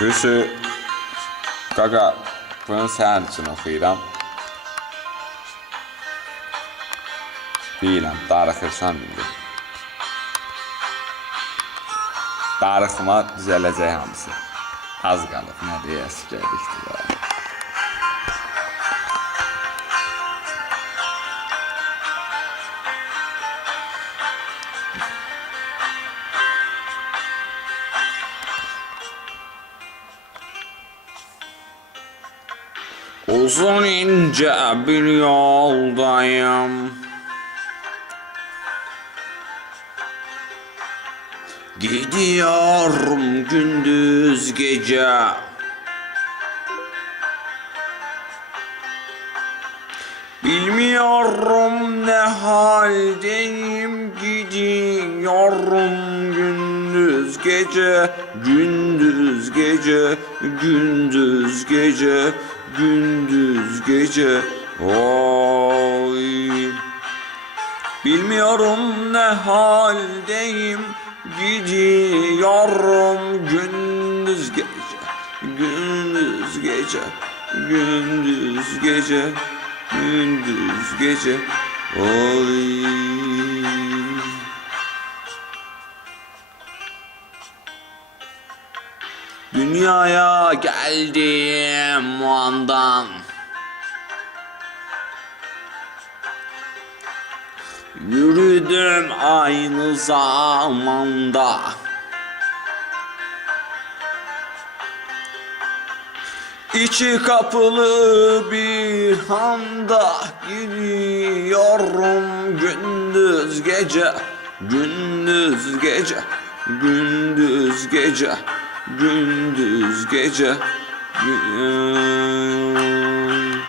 Hüsü Qaqa bunu sənin üçün oxuyuram. Deyiləm, darıxırsan indi. Darıxma düzələcək hamısı. Az qalıb, nə deyəsi gəldik Uzun ince bir yoldayım. Gidiyorum gündüz gece. Bilmiyorum ne haldeyim gidiyorum gündüz gece gündüz gece gündüz gece gündüz gece. Oy. Bilmiyorum ne haldeyim gidiyorum gündüz gece gündüz gece gündüz gece gündüz gece. Oy Dünyaya geldim o andan. Yürüdüm aynı zamanda. İçi kapılı bir handa gidiyorum gündüz gece gündüz gece gündüz gece gündüz gece. Gü